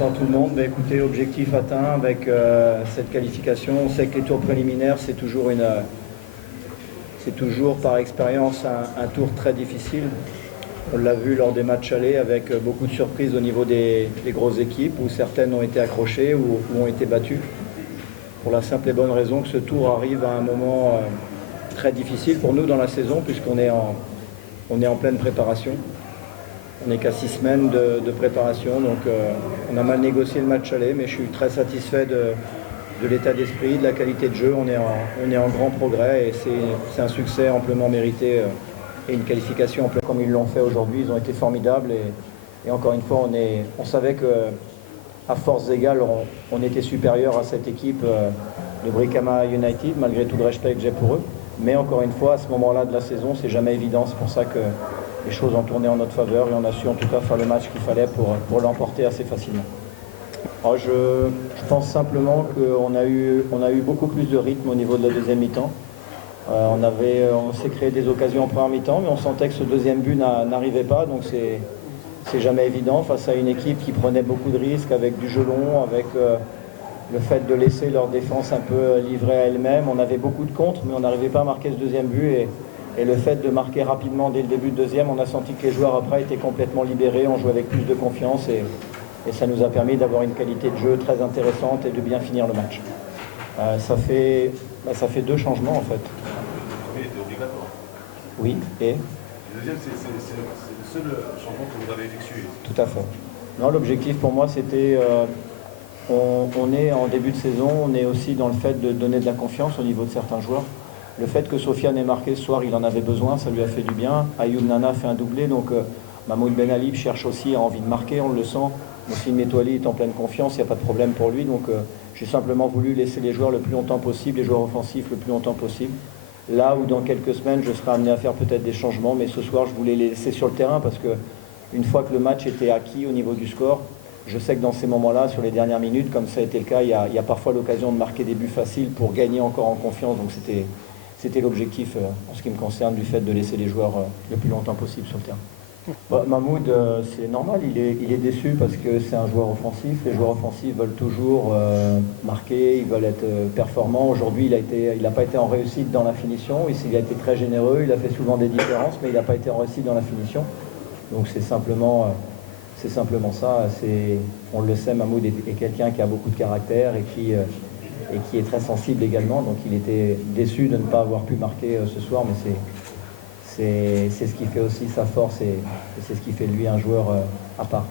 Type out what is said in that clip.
bonsoir tout le monde. Écoutez, objectif atteint avec cette qualification. On sait que les tours préliminaires, c'est toujours par expérience un tour très difficile. On l'a vu lors des matchs allés avec beaucoup de surprises au niveau des grosses équipes où certaines ont été accrochées ou ont été battues. Pour la simple et bonne raison que ce tour arrive à un moment très difficile pour nous dans la saison puisqu'on est en pleine préparation. On n'est qu'à 6 semaines de préparation, donc on a mal négocié le match aller, mais je suis très satisfait de l'état d'esprit, de la qualité de jeu. On est en grand progrès et c'est un succès amplement mérité et une qualification amplement comme ils l'ont fait aujourd'hui. Ils ont été formidables et encore une fois, on savait qu'à force égales, on était supérieur à cette équipe de Brikama United, malgré tout le respect que j'ai pour eux. Mais encore une fois, à ce moment-là de la saison, c'est jamais évident. C'est pour ça que les choses ont tourné en notre faveur et on a su en tout cas faire le match qu'il fallait pour l'emporter assez facilement. Alors je pense simplement qu'on a eu beaucoup plus de rythme au niveau de la deuxième mi-temps. On s'est créé des occasions en première mi-temps, mais on sentait que ce deuxième but n'arrivait pas, donc c'est jamais évident face à une équipe qui prenait beaucoup de risques avec du jeu long, avec le fait de laisser leur défense un peu livrée à elle-même. On avait beaucoup de contres, mais on n'arrivait pas à marquer ce deuxième but et le fait de marquer rapidement dès le début de deuxième, on a senti que les joueurs après étaient complètement libérés, on jouait avec plus de confiance et ça nous a permis d'avoir une qualité de jeu très intéressante et de bien finir le match. Ça fait 2 changements en fait. Le premier était obligatoire. Oui, et le deuxième, c'est le seul changement que vous avez effectué. Tout à fait. Non, l'objectif pour moi c'était, on est en début de saison, on est aussi dans le fait de donner de la confiance au niveau de certains joueurs. Le fait que Sofiane ait marqué ce soir, il en avait besoin, ça lui a fait du bien. Ayoub Nana fait un doublé, donc Mahmoud Benalib cherche aussi, a envie de marquer, on le sent. Moussine Metouali est en pleine confiance, il n'y a pas de problème pour lui. Donc j'ai simplement voulu laisser les joueurs le plus longtemps possible, les joueurs offensifs le plus longtemps possible. Là où dans quelques semaines, je serai amené à faire peut-être des changements, mais ce soir, je voulais les laisser sur le terrain parce que une fois que le match était acquis au niveau du score, je sais que dans ces moments-là, sur les dernières minutes, comme ça a été le cas, il y a parfois l'occasion de marquer des buts faciles pour gagner encore en confiance. Donc c'était l'objectif en ce qui me concerne du fait de laisser les joueurs le plus longtemps possible sur le terrain. Mahmoud, c'est normal, il est déçu parce que c'est un joueur offensif. Les joueurs offensifs veulent toujours marquer, ils veulent être performants. Aujourd'hui, il n'a pas été en réussite dans la finition. Il a été très généreux, il a fait souvent des différences, mais il n'a pas été en réussite dans la finition. Donc c'est simplement ça. On le sait, Mahmoud est quelqu'un qui a beaucoup de caractère et qui est très sensible également. Donc il était déçu de ne pas avoir pu marquer ce soir, mais c'est ce qui fait aussi sa force et c'est ce qui fait de lui un joueur à part.